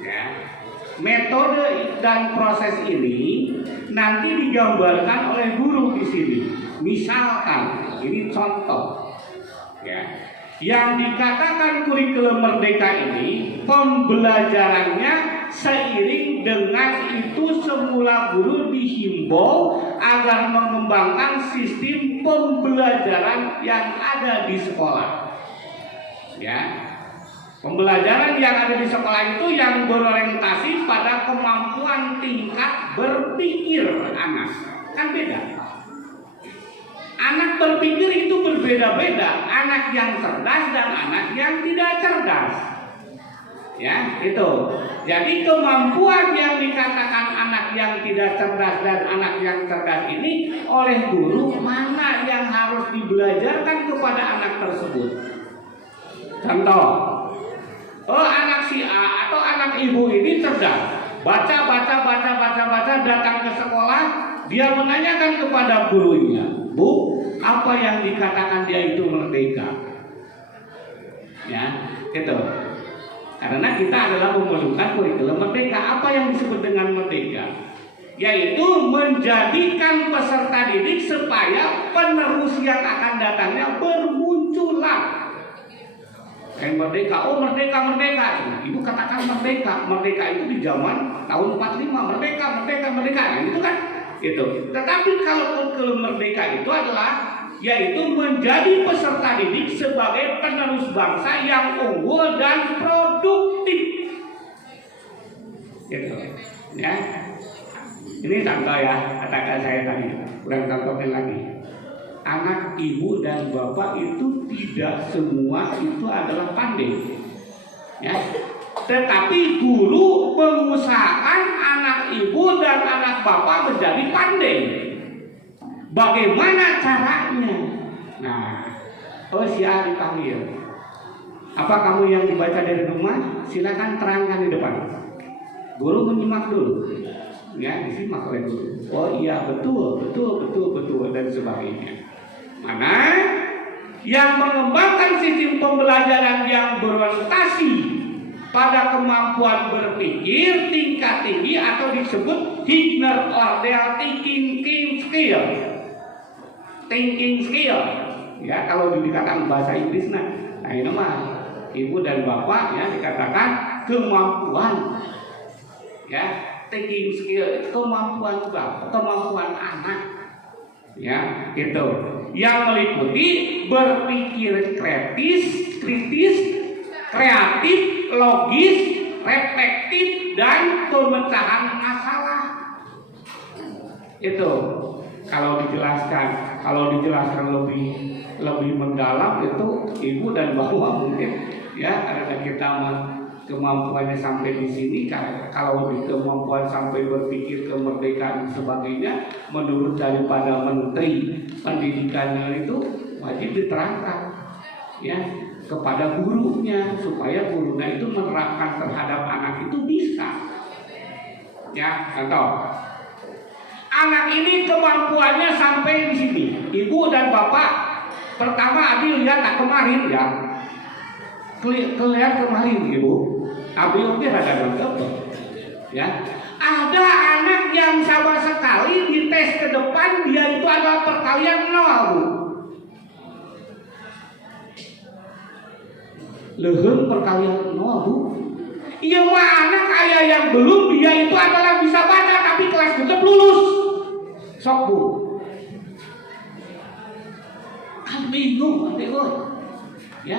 Ya, metode dan proses ini nanti digambarkan oleh guru di sini. Misalkan, ini contoh. Ya, yang dikatakan kurikulum merdeka ini pembelajarannya seiring dengan itu semula guru dihimbau agar mengembangkan sistem pembelajaran yang ada di sekolah. Ya, pembelajaran yang ada di sekolah itu yang berorientasi pada kemampuan tingkat berpikir anak. Kan beda. Anak berpikir itu berbeda-beda, anak yang cerdas dan anak yang tidak cerdas. Ya, itu. Jadi kemampuan yang dikatakan anak yang tidak cerdas dan anak yang cerdas ini oleh guru mana yang harus dibelajarkan kepada anak tersebut. Contoh, anak si A atau anak ibu ini cerdas, baca datang ke sekolah, dia menanyakan kepada gurunya, Bu, apa yang dikatakan dia itu merdeka? Ya, gitu. Karena kita adalah memerlukan kurikulum merdeka. Apa yang disebut dengan merdeka? Yaitu menjadikan peserta didik supaya penerus yang akan datangnya bermunculan. Kayak merdeka, merdeka. Nah, Ibu katakan merdeka. Merdeka itu di zaman tahun 45, merdeka. Nah, itu kan itu. Tetapi kalau kurikulum merdeka itu adalah yaitu menjadi peserta didik sebagai penerus bangsa yang unggul dan produktif. Gitu. Ya. Ini contoh ya, katakan saya tadi, kurang contohnya lagi. Anak ibu dan bapak itu tidak semua itu adalah pandai. Ya. Tetapi guru mengusahakan anak ibu dan anak bapak menjadi pandai. Bagaimana caranya? Nah, si A dipanggil. Apa kamu yang dibaca dari rumah? Silakan terangkan di depan. Guru menyimak dulu. Ya, disimak oleh guru. Oh iya, betul dan sebagainya. Mana yang mengembangkan sistem pembelajaran yang berorientasi pada kemampuan berpikir tingkat tinggi atau disebut Higner-Ordel thinking skill. Ya, kalau dikatakan bahasa Inggris nah ini mah ibu dan bapak ya dikatakan kemampuan. Ya, thinking skill, kemampuan bapak, kemampuan anak. Ya, gitu. Yang meliputi berpikir kritis, kreatif, logis, reflektif dan pemecahan masalah. Itu kalau dijelaskan lebih mendalam itu ibu dan bapak mungkin ya karena kita kemampuannya sampai di sini. Kalau di kemampuan sampai berpikir kemerdekaan dan sebagainya, menurut daripada Menteri Pendidikannya itu wajib diterangkan ya kepada gurunya, supaya gurunya itu menerapkan terhadap anak itu bisa. Ya, contoh, anak ini kemampuannya sampai di sini. Ibu dan bapak, pertama Abi lihat kemarin ya, kelihatan kemarin ibu, Abi oke ada nonton, ya. Ada anak yang sama sekali di tes ke depan dia itu adalah perkalian 0, Bu. Leuheung perkalian 0, Bu. Iya mah anak ayah yang belum dia itu adalah bisa baca tapi kelas 3 lulus. Sok, Bu. Kan bingung nanti, Bu. Ya.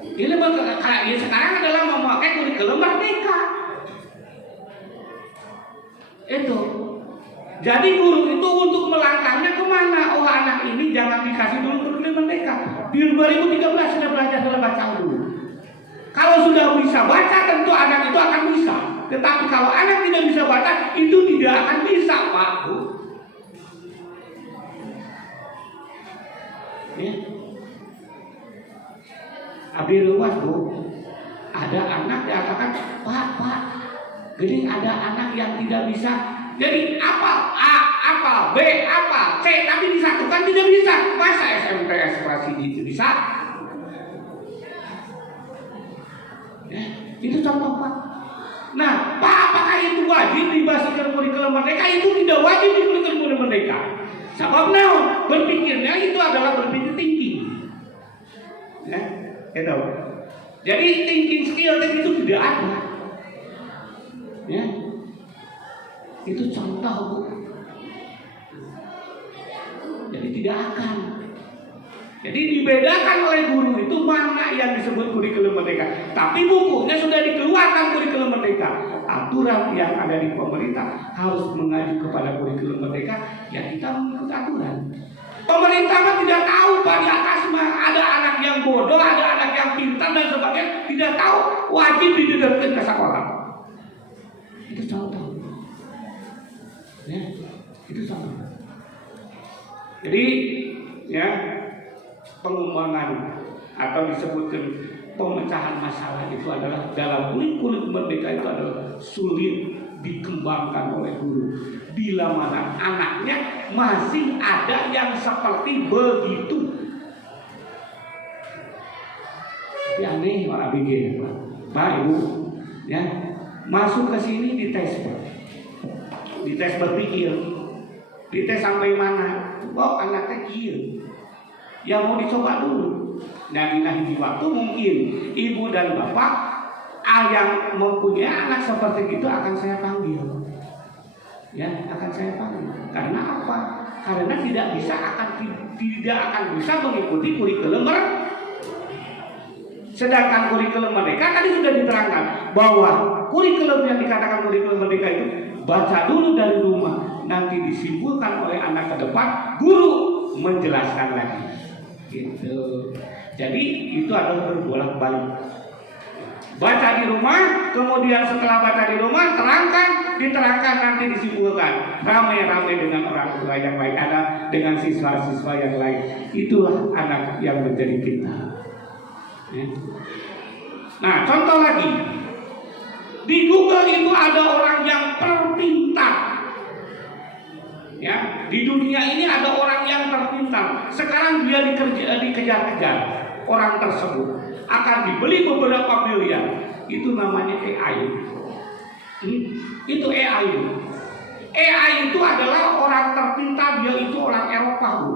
Ini ya sekarang adalah memakai kurikulum merdeka. Itu. Jadi guru itu untuk melangkahnya kemana? Oh, anak ini jangan dikasih dulu kurikulum merdeka. Di 2013 sudah belajar dalam bacaan dulu. Kalau sudah bisa baca tentu anak itu akan bisa. Tetapi kalau anak tidak bisa baca itu tidak akan bisa, Pak, Bu. Ya. Abi luas, Bu. Ada anak yang katakan, Pak, gini ada anak yang tidak bisa. Jadi apa? A, apa? B, apa? C, tapi disatukan tidak bisa. Masa SMTS klasik itu bisa? Ya, itu contoh, Pak. Nah, Pak, apakah itu wajib dibasiskan kurikulum merdeka? Itu tidak wajib di kurikulum merdeka. Sebabnya berpikirnya itu adalah berpikir tinggi. Ya, gitu. Jadi thinking skill itu tidak ada. Ya, itu contoh, Bu. Jadi tidak akan. Jadi dibedakan oleh guru itu mana yang disebut kurikulum merdeka. Tapi bukunya sudah dikeluarkan kurikulum merdeka. Aturan yang ada di pemerintah harus mengacu kepada kurikulum merdeka. Ya kita mengikuti aturan. Pemerintah kan tidak tahu Pak di atas mah ada anak yang bodoh, ada anak yang pintar dan sebagainya. Tidak tahu, wajib didekatkan ke sekolah. Itu contoh. Ya, itu contoh. Jadi ya, pengembangan atau disebutkan pemecahan masalah itu adalah dalam kurikulum merdeka itu adalah sulit dikembangkan oleh guru bila mana anaknya masih ada yang seperti begitu. Tapi aneh Pak Abigil, Pak Ibu, ya masuk ke sini dites, dites berpikir, dites sampai mana? Oh anaknya kieu. Ya mau dicoba dulu. Nah di waktu mungkin ibu dan bapak yang mempunyai anak seperti itu akan saya panggil. Ya akan saya panggil. Karena apa? Karena tidak akan bisa mengikuti kurikulum merdeka. Sedangkan kurikulum merdeka tadi sudah diterangkan bahwa kurikulum yang dikatakan kurikulum merdeka itu baca dulu dari rumah, nanti disimpulkan oleh anak ke depan, guru menjelaskan lagi. Gitu. Jadi itu adalah berbolak-balik. Baca di rumah, kemudian setelah baca di rumah diterangkan nanti disimpulkan. Ramai-ramai dengan orang tua yang lain, ada dengan siswa-siswa yang lain. Itulah anak yang menjadi kita. Ya. Nah, contoh lagi. Di Google itu ada orang yang terpintar. Ya, di dunia ini ada orang yang terpintar. Sekarang dia dikejar-kejar orang tersebut, akan dibeli beberapa miliar. Itu namanya AI. Itu AI. AI itu adalah orang terpintar, dia itu orang Eropa, Bu.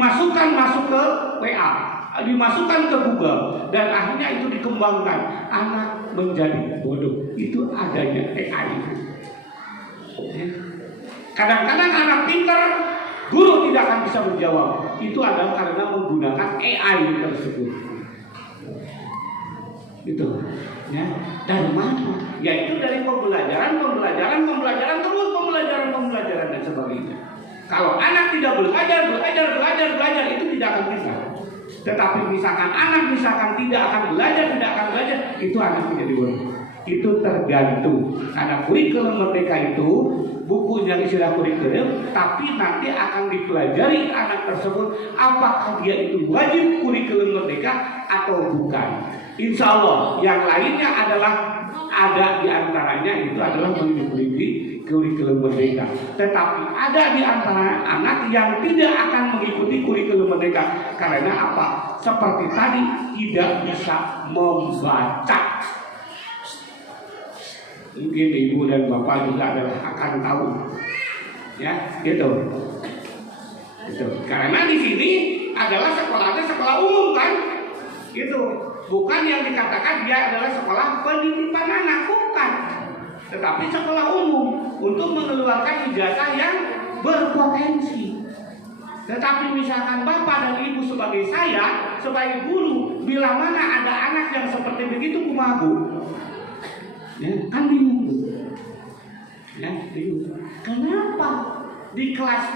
Masuk ke WA, dimasukkan ke Google, dan akhirnya itu dikembangkan. Anak menjadi bodoh. Itu adanya AI. Ya. Kadang-kadang anak pintar, guru tidak akan bisa menjawab. Itu adalah karena menggunakan AI tersebut. Itu, ya. Dari mana? Yaitu dari pembelajaran terus pembelajaran dan sebagainya. Kalau anak tidak belajar, itu tidak akan bisa. Tetapi misalkan anak tidak akan belajar, itu anak menjadi bodoh. Itu tergantung. Karena kurikulum merdeka itu bukunya istilah kurikulum, tapi nanti akan dipelajari anak tersebut apakah dia itu wajib kurikulum merdeka atau bukan. Insya Allah yang lainnya adalah ada di antaranya itu adalah mengikuti kurikulum merdeka. Tetapi ada di antara anak yang tidak akan mengikuti kurikulum merdeka. Karena apa? Seperti tadi, tidak bisa membaca. Mungkin ibu dan bapak juga akan tahu, ya, gitu. Karena di sini adalah sekolahnya sekolah umum kan, gitu. Bukan yang dikatakan dia adalah sekolah pendidikan anak, bukan. Tetapi sekolah umum untuk mengeluarkan ijazah yang berpotensi. Tetapi misalkan bapak dan ibu sebagai saya, sebagai guru, bila mana ada anak yang seperti begitu, kumaha bu? Ya, kan bingung. Ya, bingung. Kenapa di kelas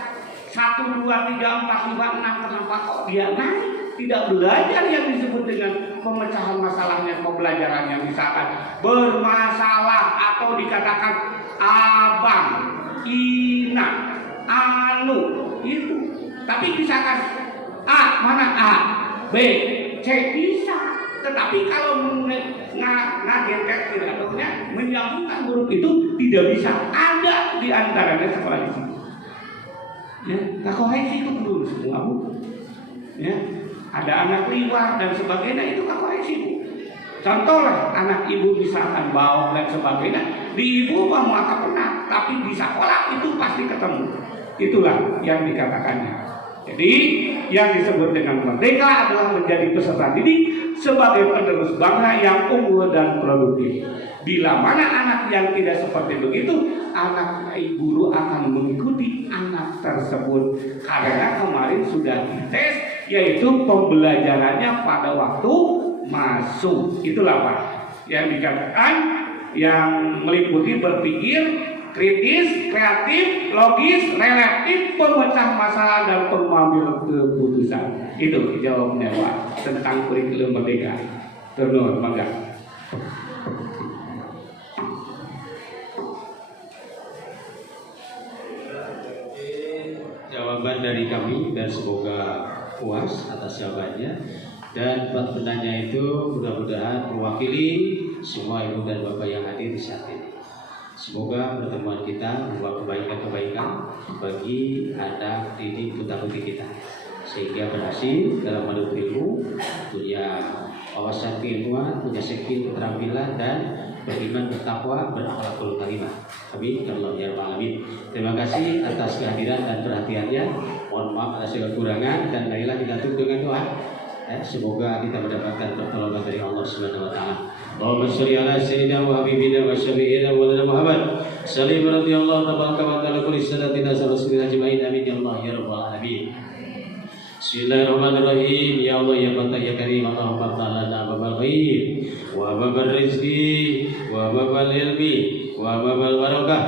1, 2, 3, 4, 5, 6 kenapa kok dia naik? Tidak belajar yang disebut dengan pemecahan masalahnya, pembelajarannya, misalkan bermasalah atau dikatakan abang, ina, anu, itu. Tapi misalkan A, mana A, B, C bisa. Tetapi kalau ngagetek tidak tahunya menyambungkan huruf itu tidak bisa. Ada di antaranya sekolah di sini. Ya, kohesi itu dulu semua bu. Ya, ada anak liwat dan sebagainya itu kohesi bu. Contohlah anak ibu misalkan bawa dan sebagainya, di ibu mau apa pernah, tapi di sekolah itu pasti ketemu. Itulah yang dikatakannya. Jadi yang disebut dengan merdeka adalah menjadi peserta didik sebagai penerus bangsa yang unggul dan produktif. Bila mana anak yang tidak seperti begitu, anak guru akan mengikuti anak tersebut. Karena kemarin sudah dites, yaitu pembelajarannya pada waktu masuk. Itulah Pak yang dikatakan, yang meliputi berpikir kritis, kreatif, logis, relatif, pemecah masalah dan pengambil keputusan. Itu jawabnya Pak tentang kurikulum merdeka. Turun, bangga. Jawaban dari kami dan semoga puas atas jawabannya. Dan buat penanya itu mudah-mudahan mewakili semua ibu dan bapak yang hadir di saat ini. Semoga pertemuan kita membawa kebaikan-kebaikan bagi anak didik putra-putri kita, sehingga berhasil dalam menuntut ilmu, punya wawasan keilmuan, punya skill keterampilan dan beriman, bertakwa, berakhlakul karimah. Amin ya rabbal alamin. Terima kasih atas kehadiran dan perhatiannya. Mohon maaf atas segala kekurangan dan marilah kita tutup dengan doa. Semoga kita mendapatkan pertolongan dari Allah Subhanahu wa taala. Allahumma shalli ala sayyidina wa habibina wa syafi'ina wa lana Muhammad. Sallim radhiyallahu tabaraka wa ta'ala kulli sadatina rasulina ajma'in. Amin ya Allah ya rabbal alamin. Bismillahirrahmanirrahim. Ya Allah ya Fatah ya Karim, Allahumma ta'ala babal khair wa babal rizqi wa babal ilmi wa babal barakah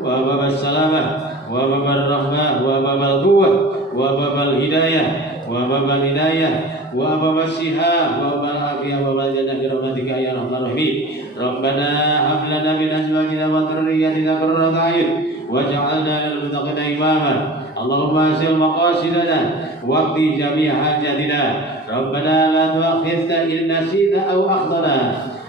wa babal salamah wa babal rahmah wa babal quwwah wa babal hidayah wa babal hidayah wa babal sihab wa babal afiyah wa babal jannah bi rahmatika ya arhamar rahimin. Rabbana hab lana min azwajina wa dhurriyyatina qurrata a'yun waj'alna lil muttaqina imama. Allahumma hasil maqasidana waqti jami' hajatina. Rabbana la tu'akhidna in nasina aw akhtana.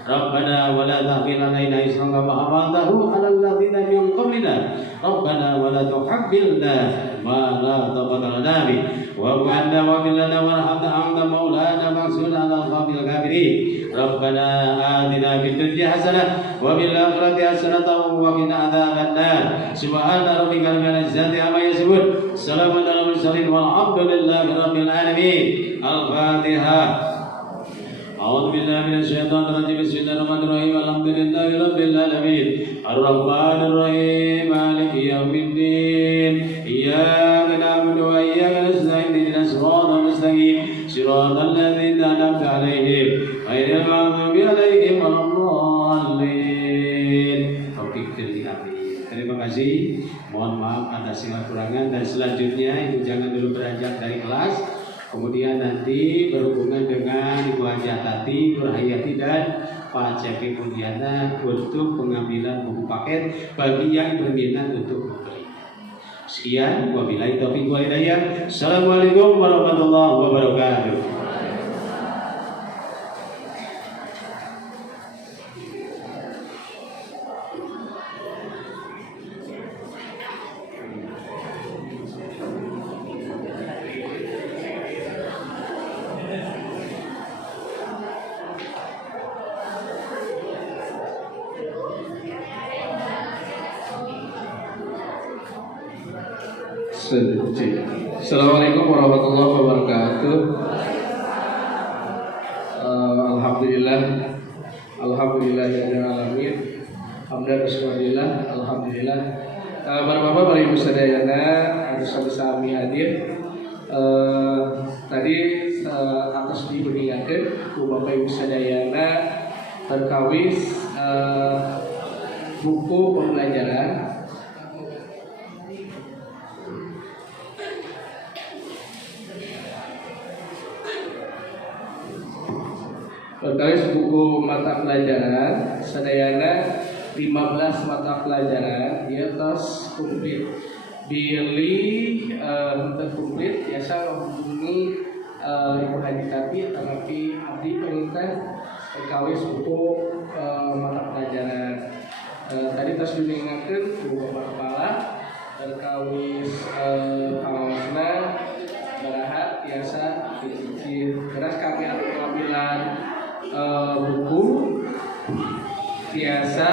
Rabbana wa la tahmil 'alaina isran kama hamaltahu 'alal ladzina min qablina. Rabbana wa la tuhammilna ma la taqata lana bih. Wa'fu 'anna wa lana warhamna anta maulana maghfirna 'alal qawmil kafirin. Rabbana atina fid dunya hasanah wa fil akhirati hasanah wa qina adzaban nar. Subhana rabbika rabbil izzati amma yasifun. Salamun 'alal mursalin walhamdulillahi rabbil alamin. Al-Fatihah. A'udzu billahi minasy syaithanir rajim. Bismillahirrahmanirrahim. Alhamdulillahi rabbil alamin. Arrahmanir rahim. Maliki yaumiddin. Iyyaka na'budu wa iyyaka nasta'in. Ihdinas siratal mustaqim. Siratal ladzina an'amta 'alaihim ghairil maghdubi 'alaihim waladdallin. Terima kasih. Mohon maaf atas segala kekurangan dan selanjutnya ibu jangan dulu beranjak dari kelas. Kemudian nanti berhubungan dengan Ibu Haji Tati, Nur Hayati dan Pak Cepi Pudiana untuk pengambilan buku paket bagi yang berminat untuk membeli. Sekian, wabillahi taufiq wal hidayah. Assalamualaikum warahmatullahi wabarakatuh. Assalamualaikum warahmatullahi wabarakatuh. Alhamdulillahirabbil alamin. Hamdan bismillah. Alhamdulillah. Bapak-bapak, para ibu sadayana, harus sami hadir. Tadi atas diberikan ku Bapak Ibu sadayana terkawis buku pembelajaran terkait buku mata pelajaran sadayana 15 mata pelajaran dia tos komplit pilih terkomplit biasa menghubungi Ibu Haji Tati tetapi abdi perintah terkait buku mata pelajaran tadi tos diingatkan buku Bapak Kepala terkait kawasan barahat biasa dicicil terus kami pengambilan buku biasa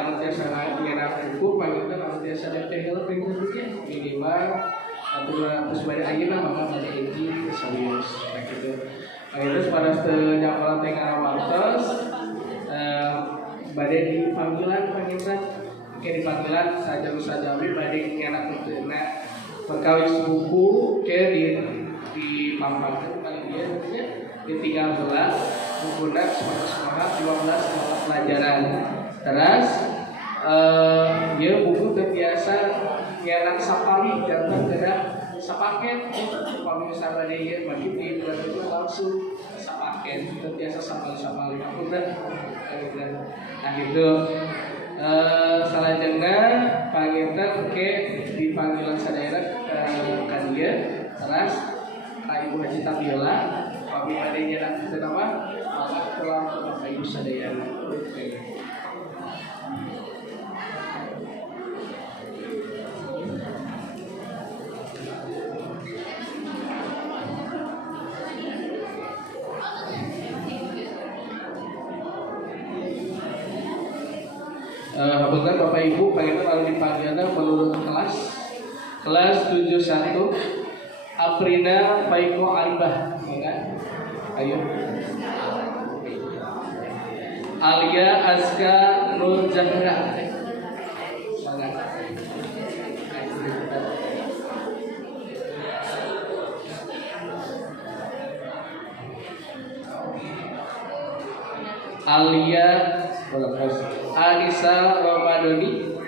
anu tiasa nyerak buku panggilkan anu tiasa DPL minimal 200 bari ayeuna maka bade hiji serius kayak gitu. Terus pada nyakola tengah waktos bade di panggilan panggilkan ke di panggilan saja bade nyerak teuna perkawis buku ke di pampangkeun paling dia di 13 buku dak semangat 15 mata pelajaran. Terus dia buku terbiasa nyerak sapali jangan tidak sapaket kalau misalnya dia bagi di bulan itu langsung sapaket terbiasa sapali aku udah nah itu salajengna panginten ke di panggilan sadayana kan dia terus Ibu Haji Tabila kami adanya nanti nama maka telah Bapak Ibu sadayana. Hapunten Bapak Ibu panggilkan lalu dipanggilkan menurut kelas 71 Afrina Faiko Aribah, ya. Ayo. Alia Azka Nur Zahra. Sangat. Alia Anissa Ramadhani.